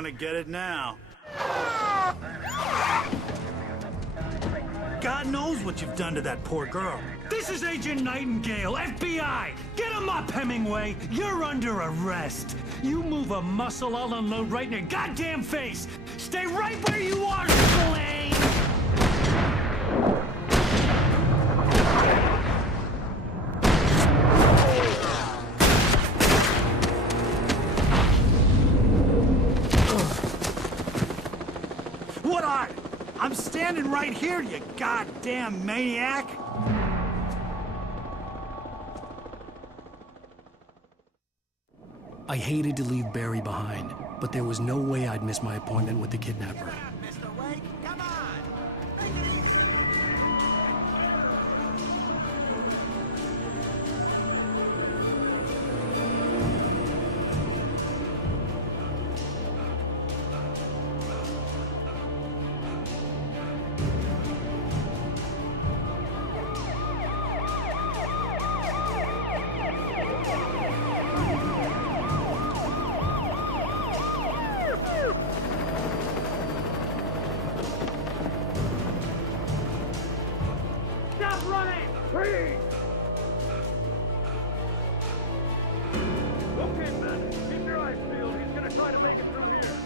gonna get it now. God knows what you've done to that poor girl. This is Agent Nightingale, FBI! Get him up, Hemingway! You're under arrest! You move a muscle, I'll unload right in your goddamn face! Stay right where you are, Slane! What are? I'm standing right here, you goddamn maniac! I hated to leave Barry behind, but there was no way I'd miss my appointment with the kidnapper. Mr. Wake, come on! Take it easy! Stop running! Freeze! Okay, man. Keep your eyes peeled. He's gonna try to make it through here.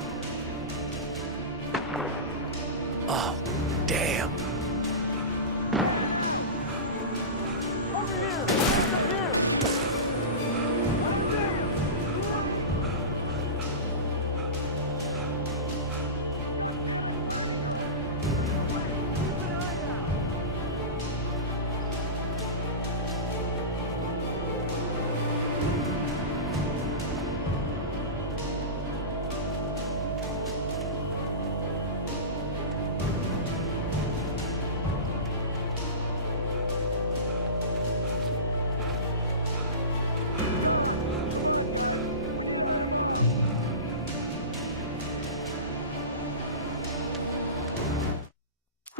Oh, damn. Over here! Up here! Keep an eye out!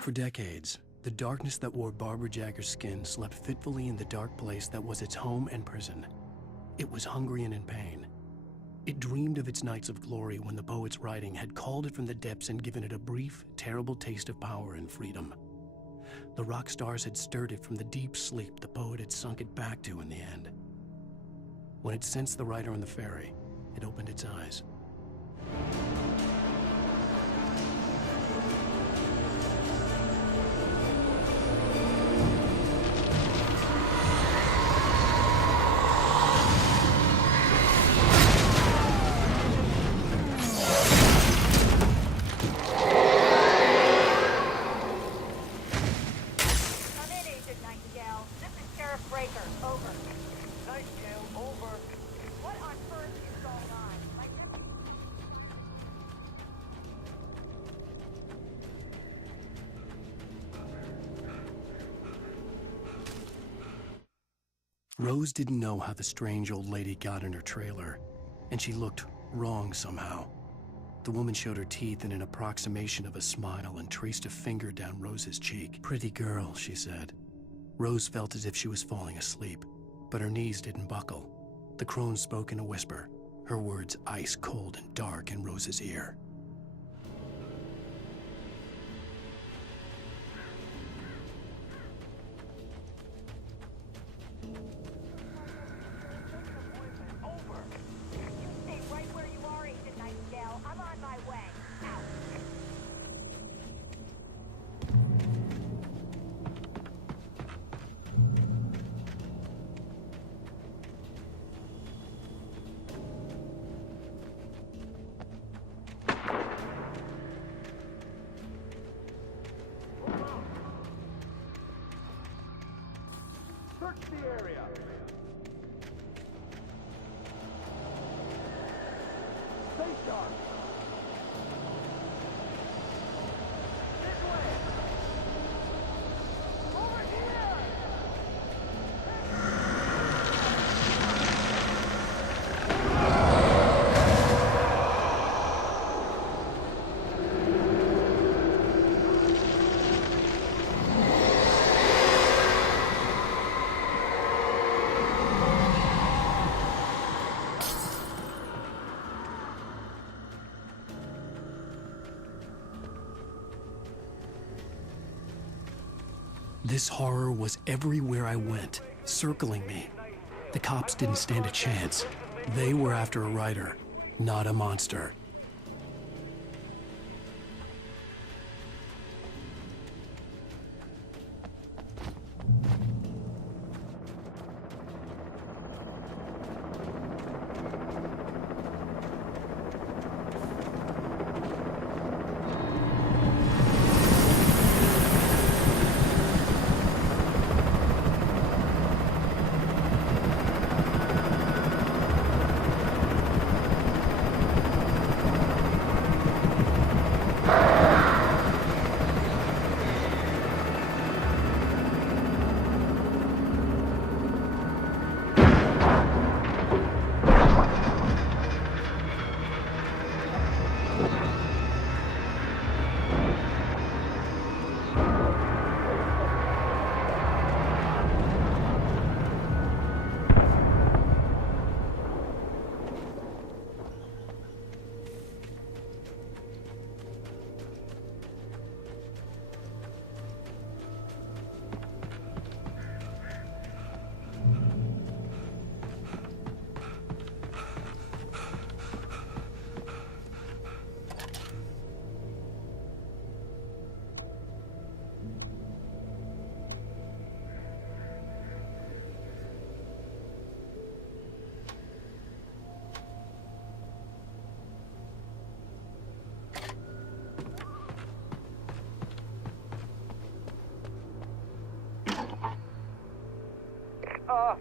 For decades, the darkness that wore Barbara Jagger's skin slept fitfully in the dark place that was its home and prison. It was hungry and in pain. It dreamed of its nights of glory when the poet's writing had called it from the depths and given it a brief, terrible taste of power and freedom. The rock stars had stirred it from the deep sleep the poet had sunk it back to in the end. When it sensed the writer on the ferry, it opened its eyes. Come in, Agent Nightingale. This is Sheriff Breaker. Over. Nightingale, over. What on earth is going on? My nephew... Rose didn't know how the strange old lady got in her trailer, and she looked wrong somehow. The woman showed her teeth in an approximation of a smile and traced a finger down Rose's cheek. "Pretty girl," she said. Rose felt as if she was falling asleep, but her knees didn't buckle. The crone spoke in a whisper, her words ice cold and dark in Rose's ear. You stay right where you are, Agent Nightingale. I'm on my way. Out. Search the area. Stay sharp. This way. Over here. This horror was everywhere I went, circling me. The cops didn't stand a chance. They were after a writer, not a monster.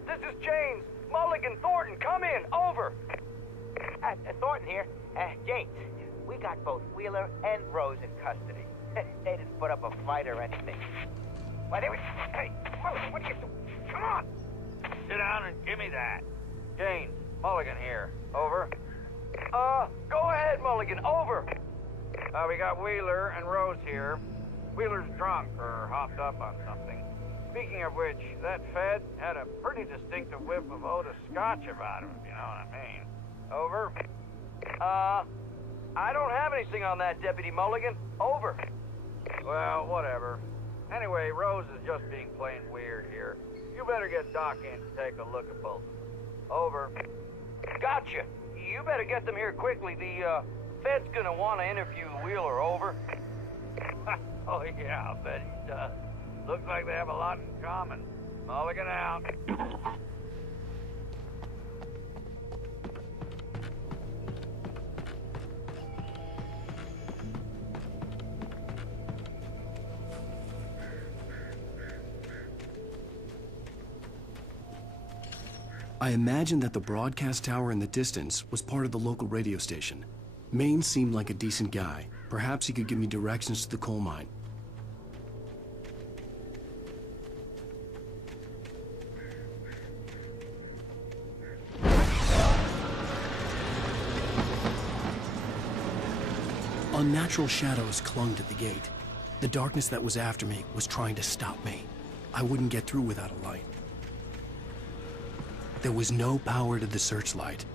This is James. Mulligan, Thornton, come in. Over. Thornton here. James, we got both Wheeler and Rose in custody. They didn't put up a fight or anything. Why, they were... Hey, Mulligan, what are you doing? Come on! Sit down and give me that. James, Mulligan here. Over. Go ahead, Mulligan. Over. We got Wheeler and Rose here. Wheeler's drunk or hopped up on something. Speaking of which, that Fed had a pretty distinctive whiff of Otis Scotch about him, if you know what I mean. Over. I don't have anything on that, Deputy Mulligan. Over. Well, whatever. Anyway, Rose is just being plain weird here. You better get Doc in to take a look at both of them. Over. Gotcha. You better get them here quickly. The, Fed's gonna want to interview Wheeler. Over. Oh, yeah, I'll bet he does. Looks like they have a lot in common. Mulligan out. I imagined that the broadcast tower in the distance was part of the local radio station. Maine seemed like a decent guy. Perhaps he could give me directions to the coal mine. Unnatural shadows clung to the gate. The darkness that was after me was trying to stop me. I wouldn't get through without a light. There was no power to the searchlight.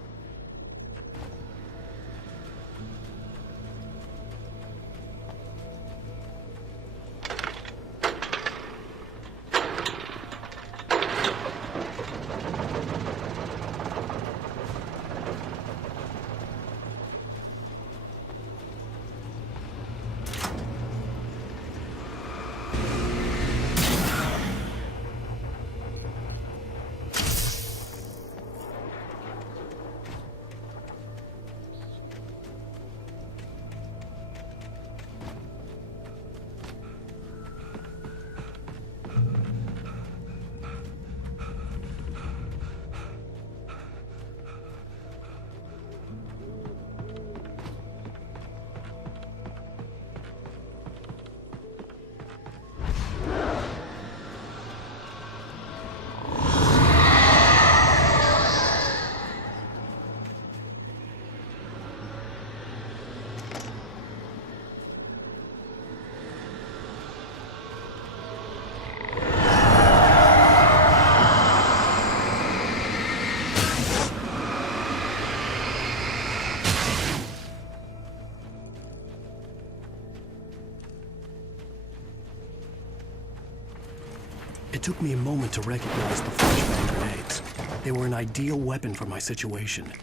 It took me a moment to recognize the flashbang grenades. They were an ideal weapon for my situation. Team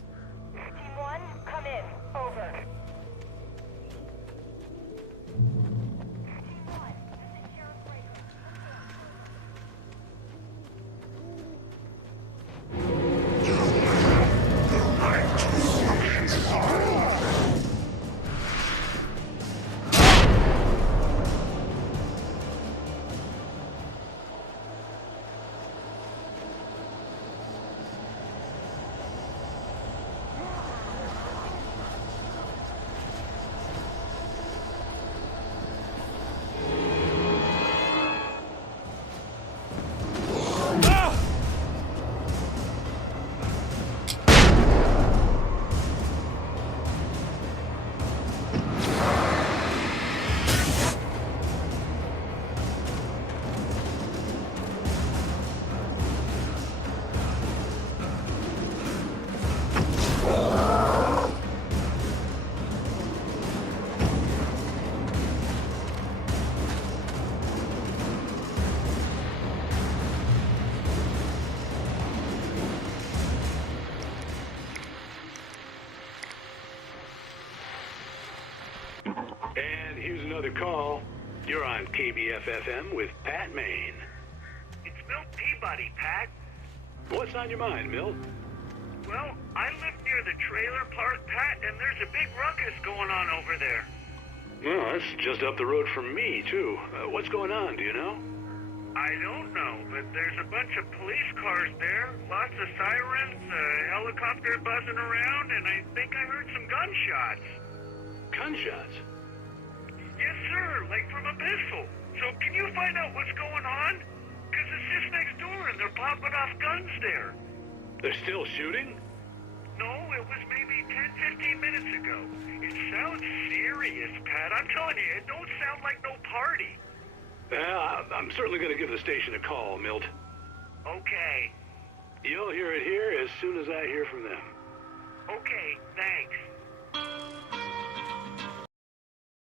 1, come in. Over. Team 1, this is Sheriff Breaker. And here's another call. You're on KBF-FM with Pat Maine. It's Milt Peabody, Pat. What's on your mind, Milt? Well, I live near the trailer park, Pat, and there's a big ruckus going on over there. Well, that's just up the road from me, too. What's going on, do you know? I don't know, but there's a bunch of police cars there, lots of sirens, a helicopter buzzing around, and I think I heard some gunshots. Gunshots? Yes, sir, like from a pistol. So can you find out what's going on? Because it's just next door, and they're popping off guns there. They're still shooting? No, it was maybe 10, 15 minutes ago. It sounds serious, Pat. I'm telling you, it don't sound like no party. Well, I'm certainly going to give the station a call, Milt. Okay. You'll hear it here as soon as I hear from them. Okay, thanks.